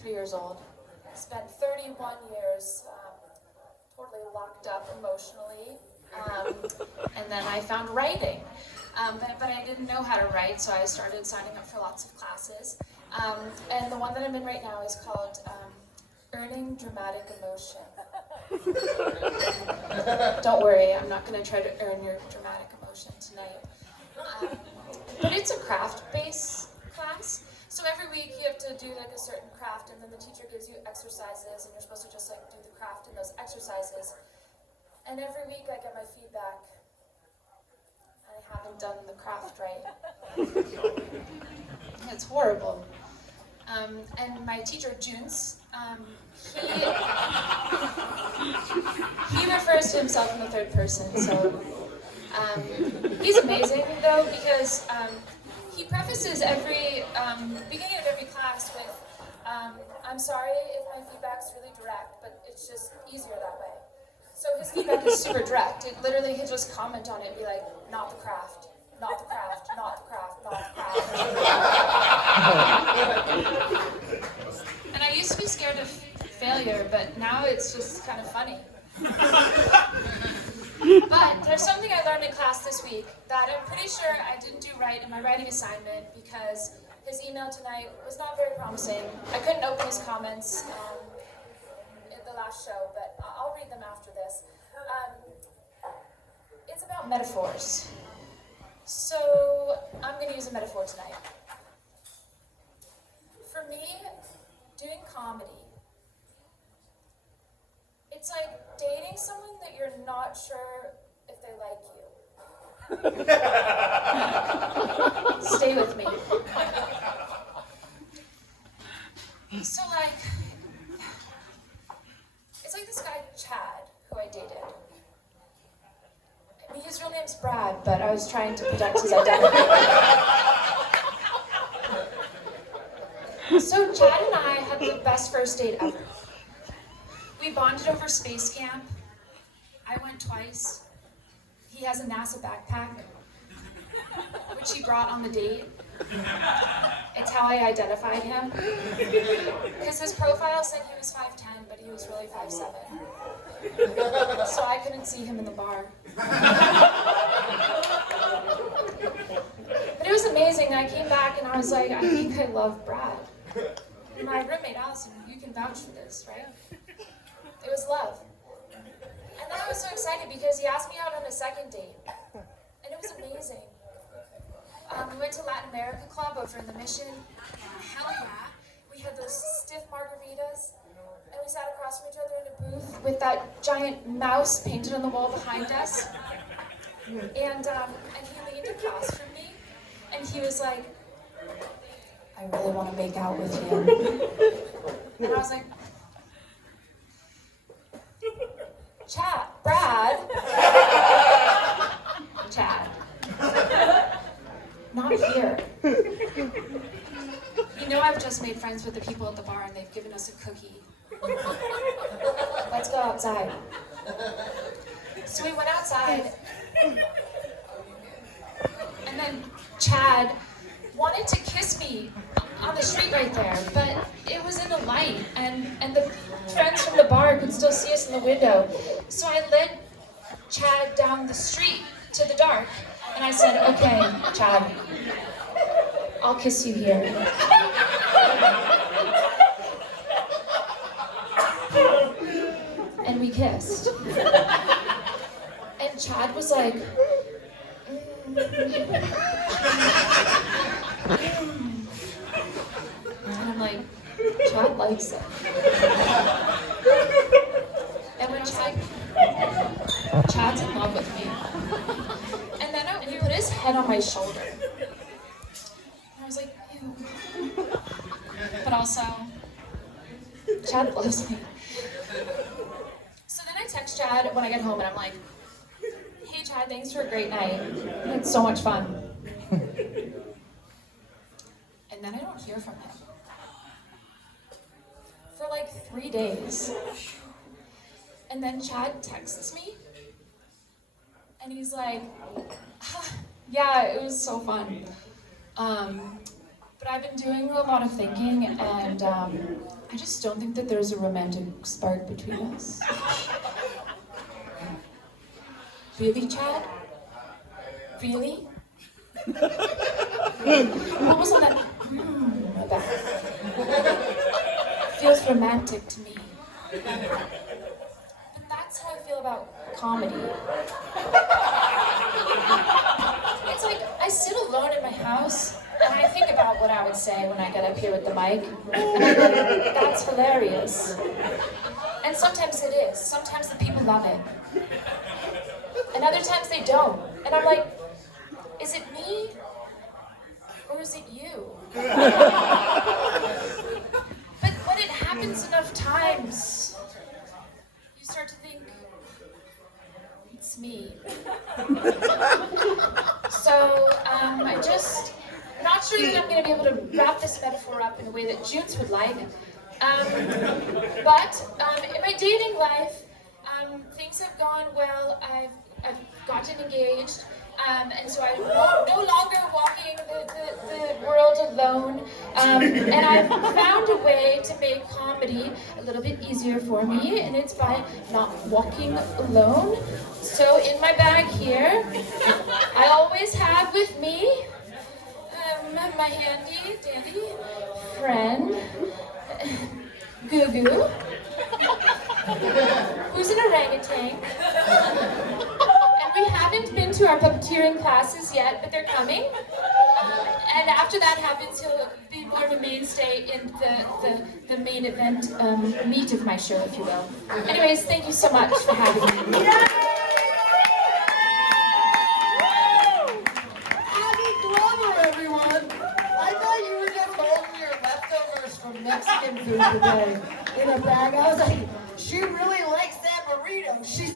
23 years old. Spent 31 years totally locked up emotionally. And then I found writing. But I didn't know how to write, so I started signing up for lots of classes. And the one that I'm in right now is called Earning Dramatic Emotion. Don't worry, I'm not going to try to earn your dramatic emotion tonight. But it's a craft-based class. So every week you have to do like a certain craft, and then the teacher gives you exercises, and you're supposed to just like do the craft in those exercises. And every week I get my feedback. I haven't done the craft right. It's horrible. And my teacher, Junes, he refers to himself in the third person. So he's amazing though, because he prefaces every beginning of every class with, "I'm sorry if my feedback's really direct, but it's just easier that way." So his feedback is super direct. It literally, he'll just comment on it and be like, "Not the craft, not the craft, not the craft, not the craft." And I used to be scared of failure, but now it's just kind of funny. But there's something I learned in class this week that I'm pretty sure I didn't do right in my writing assignment, because his email tonight was not very promising. I couldn't open his comments in the last show, but I'll read them after this. It's about metaphors. So I'm going to use a metaphor tonight. For me, doing comedy, it's like dating someone that you're not sure if they like you. Stay with me. So it's like this guy, Chad, who I dated. I mean, his real name's Brad, but I was trying to protect his identity. So Chad and I had the best first date ever. We bonded over space camp. I went twice. He has a NASA backpack, which he brought on the date. It's how I identified him. Because his profile said he was 5'10", but he was really 5'7". So I couldn't see him in the bar. But it was amazing. I came back and I was like, I think I love Brad. And my roommate, Allison, you can vouch for this, right? It was love. And then I was so excited because he asked me out on a second date. And it was amazing. We went to Latin America Club over in the Mission. Hell yeah. We had those stiff margaritas. And we sat across from each other in a booth with that giant mouse painted on the wall behind us. And he leaned across from me. And he was like, "I really want to make out with you." And I was like, Brad. Chad. Not here. You know, I've just made friends with the people at the bar and they've given us a cookie. Let's go outside. So we went outside. And then Chad wanted to kiss me on the street right there, but it was in the light, and the friends from the bar could still see us in the window. So I led Chad down the street to the dark, and I said, "Okay, Chad, I'll kiss you here." And we kissed. And Chad was like, And I'm like, Chad likes it. And when Chad's in love with me. And then he put his head on my shoulder. And I was like, ew. But also, Chad loves me. So then I text Chad when I get home and I'm like, "Hey Chad, thanks for a great night. We had so much fun." And then I don't hear from him. For like 3 days. And then Chad texts me. And he's like, "Yeah, it was so fun. But I've been doing a lot of thinking, and I just don't think that there's a romantic spark between us. Really, Chad? Really? What was all that about? Feels romantic to me. But that's how I feel about comedy. It's like I sit alone in my house and I think about what I would say when I get up here with the mic. And I go, that's hilarious. And sometimes it is. Sometimes the people love it. And other times they don't. And I'm like, is it me? Or is it you? But when it happens enough times, you start to think, it's me. So I'm not sure that I'm going to be able to wrap this metaphor up in a way that Junes would like. But in my dating life, things have gone well. I've gotten engaged, and so I'm no longer walking the world alone. And I've found a way to make comedy a little bit easier for me, and it's by not walking alone. So in my bag here, I always have with me my handy dandy friend, Goo Goo, who's an orangutan. And we haven't been to our puppeteering classes yet, but they're coming. And after that happens, he'll be more of a mainstay in the main event meat of my show, if you will. Anyways, thank you so much for having me. Mexican food today in a bag. I was like, she really likes that burrito. She's